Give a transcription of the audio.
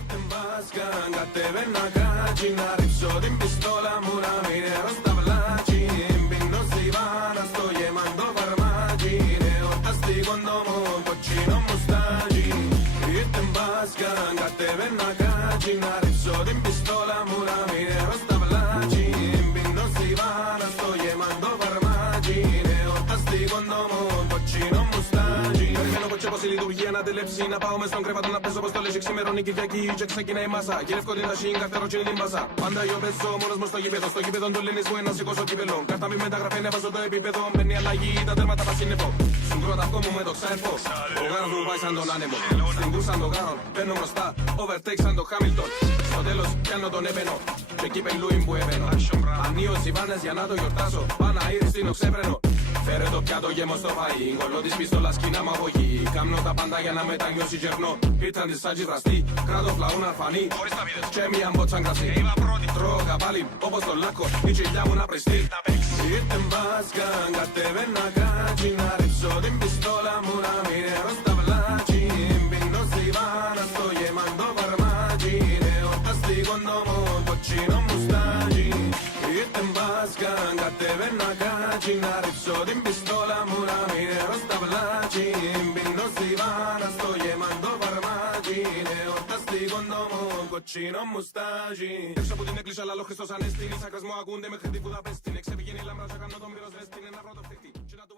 Ήρθε μπάσκα, κατέβαινα κάτσι. Να ρίψω την πιστόλα μου να μείνω στα βλάτσι. Μπίνω στη βάνα στο γεμάτο φαρμάκι. Εορταστικό νόμο, κοτσίνο μουστάκι. Ήρθε μπάσκα, κατέβαινα κάτσι. Να ρίψω την πιστόλα μου να μείνω στα βλάτσι. Μπίνω στη βάνα στο γεμάτο φαρμάκι. Εορταστικό νόμο, κοτσίνο μουστάκι. Περιμένω κοτσέ πως η λειτουργία να τελέψει. Να πάω μες στον κρεβάτο να παίζω πως το λες. Ξημερώνει Κυριακή και ξεκινάει η μάσα. Γυρεύκω την ταχύν, καρτερό τσίνη την μπάσα. Πάντα εγώ παίζω μόνος μου στο γήπεδο. Στο γήπεδο του λένε σου ένα σηκώσω κύπελο. Κάρτα μη μεταγραφή να βάζω το επίπεδο. Μπαίνει αλλαγή, τα τέρματα πας σύννεφο. Στον κρόταυκό μου με το ξαέρφο. Ο γάρος μου πάει σαν τον άνεμο. Στην κούρσα των γάρων παίρνω μπροστά. Overtake σαν το Χάμιλτον. Στο τέλος πιάνω τον έπαινο. Και εκεί πελούιν που έπαινω. Ανοίγω σιβάνες για να το γιορτάσω. Παναήρι στην οξέπρενο. Φέρε το πιάτο γέμο στο φαΐ. Κολλώ της πιστόλας κοινά μ' αγωγή. Κάμνω τα πάντα για να μετανιώσει γερνό. Ήρθαν της σάτζι βραστή. Κράτο φλαούν αρφανή. Και μια μπότσαν κρασί. Τρώω καπάλι όπως το λάκκο. Η τσιλιά μου να πριστεί. Ήρθε μπάσκα, κατέβαινα κάτσι. Να ρίψω την πιστόλα μου να μείνω στα βλάτσι. Μπίνω στη βάνα στο γεμάτο φαρμάκι. Εορταστικό νόμο, κοτσίνο μουστάκι. Ήρθε μπάσκα, κατέβαινα κάτσι. Να ρίψω την πιστόλα μου να μείνω στα βλάτσι. Μπίνω στη βάνα στο γεμάτο φαρμάκι. Εορταστικό νόμο, κοτσίνο μουστάκι. Έξω από την εκκλησία λαλό Χριστός Ανέστη. Οι σάκρες μου ακούνται μέχρι τη Βουδαπέστη. Εξεπηγαίνει η λάμπρα και κάνω τον πυροσβέστη. Είναι ένα πρώτο φτυχτή.